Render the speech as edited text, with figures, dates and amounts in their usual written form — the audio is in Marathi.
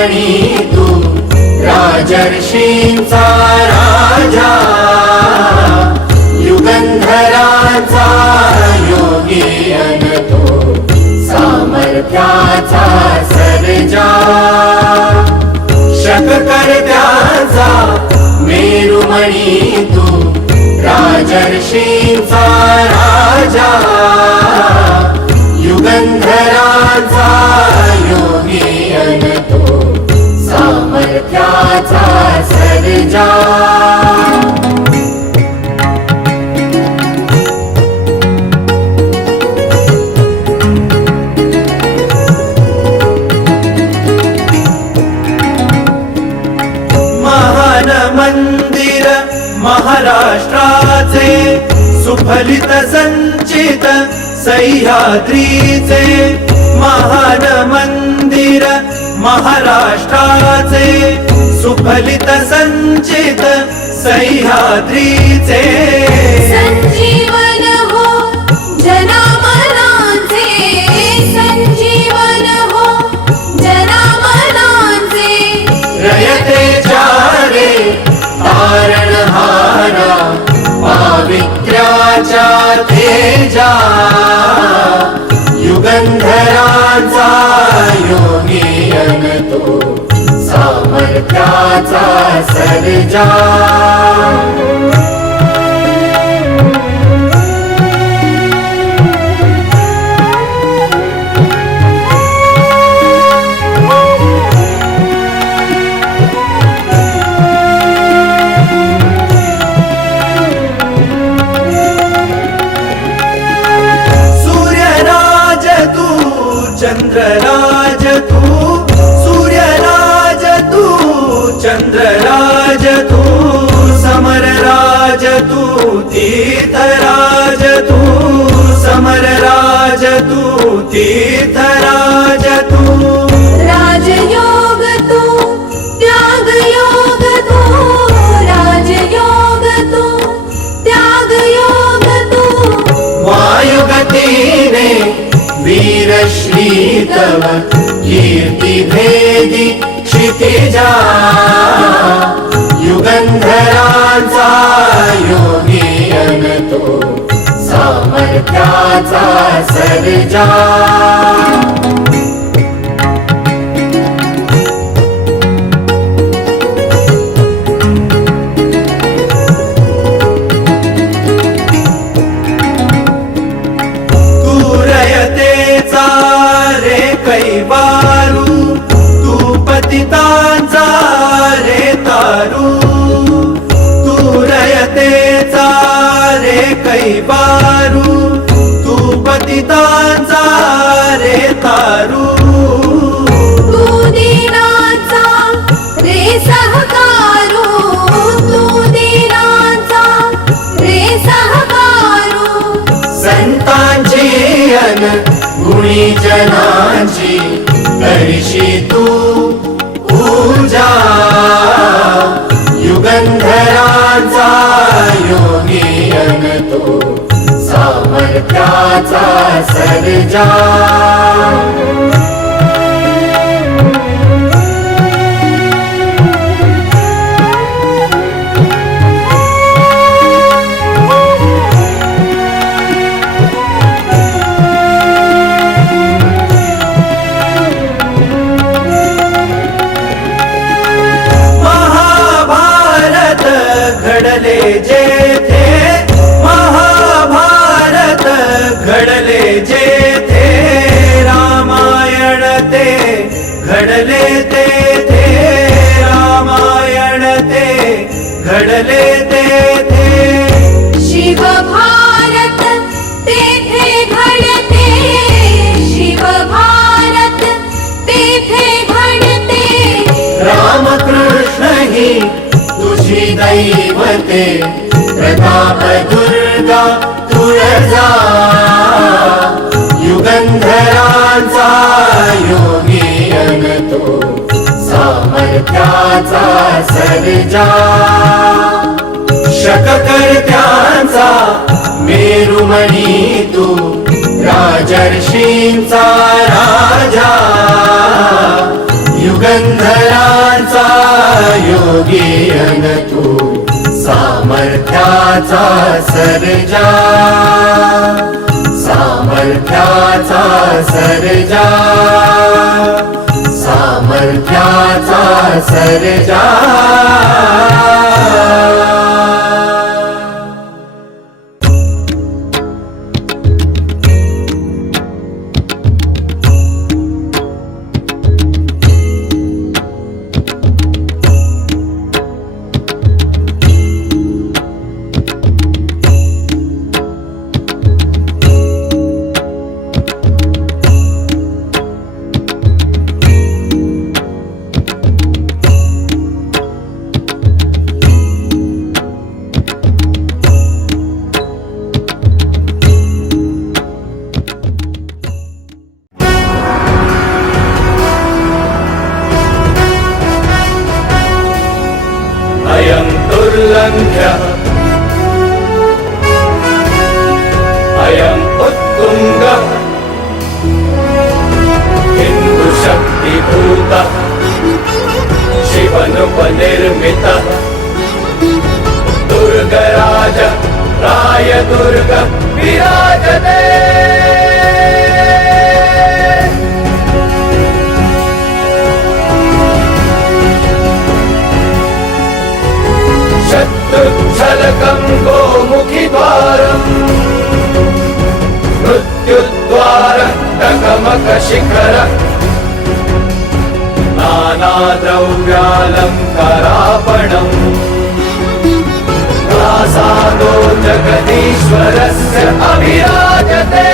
मेरुमणी तू राजर्षींचा राजा, युगंधराचा योगी अन तू सामर्थ्याचा सर्जा, शककर्त्याचा मेरुमणी तू राजर्षींचा राजा, युगंधराचा योगी अन तू सामर्थ्याचा सर्जा। महान मंदिर महाराष्ट्राचे, सुफलित संचित सह्याद्रीचे, महान मंदिर महाराष्ट्राचे, सुफलित संचित सह्याद्रीचे, संजीवन हो जनामनांचे, संजीवन हो जनामनांचे, रयतेच्या रे तारणहारा, पावित्र्याच्या तेजा, युगंधराचा योगी अन तू सामर्थ्याचा सर्जा। चंद्रराज तू, सूर्यराज तू, चंद्रराज तू, समरराज तू, तीर्थराज तू, समरराज तू, तीर्थराज तू, राजयोग तू त्यागयोग तू, राजयोग तू त्यागयोग तू, वायुगतीने वीरश्री तव कीर्ति भेदी क्षितिजा, युगंधराचा योगी अन तू सामर्थ्याचा सर्जा। कैवारू तू पतितांचा रे तारू, तू रयतेचा रे कैवारू, तू पतितांचा रे तारू, तू दीनांचा रे सहकारू, तू दीनांचा रे सहकारू, संतांची अन गुणी जनांची करशी तू पूजा, युगंधराचा योगी अन तू सामर्थ्याचा सर्जा। घडले जेथे महाभारत, घडले जेथे रामायण ते, घडले तेथे रामायण ते, घडले तेथे शिव भारत तेथे घडते, शिव भारत तेथे घडते, रामकृष्ण ही तुझी दैवते, प्रताप दुर्गा तुळजा, युगंधराचा योगी अन तू सामर्थ्याचा सर्जा, शककर्त्याचा मेरुमणी तू राजर्षींचा राजा, युग पुरंदरांचा योगी अन तू सामर्थ्याचा सर्जा सामर्थ्याचा सर्जा सामर्थ्याचा सर्जा अयं दुर्लङ्घ्यः अयम् उत्तुङ्गः हिन्दुशक्तिभूतः शिवनुपनिर्मितः दुर्गराज रायदुर्ग विराजते शत्रुच्छलकं गोमुखिद्वारम् मृत्युद्वार टकमकशिखर नानाद्रव्यालङ्कारापणम् प्रासादो जगदीश्वरस्य अभिराजते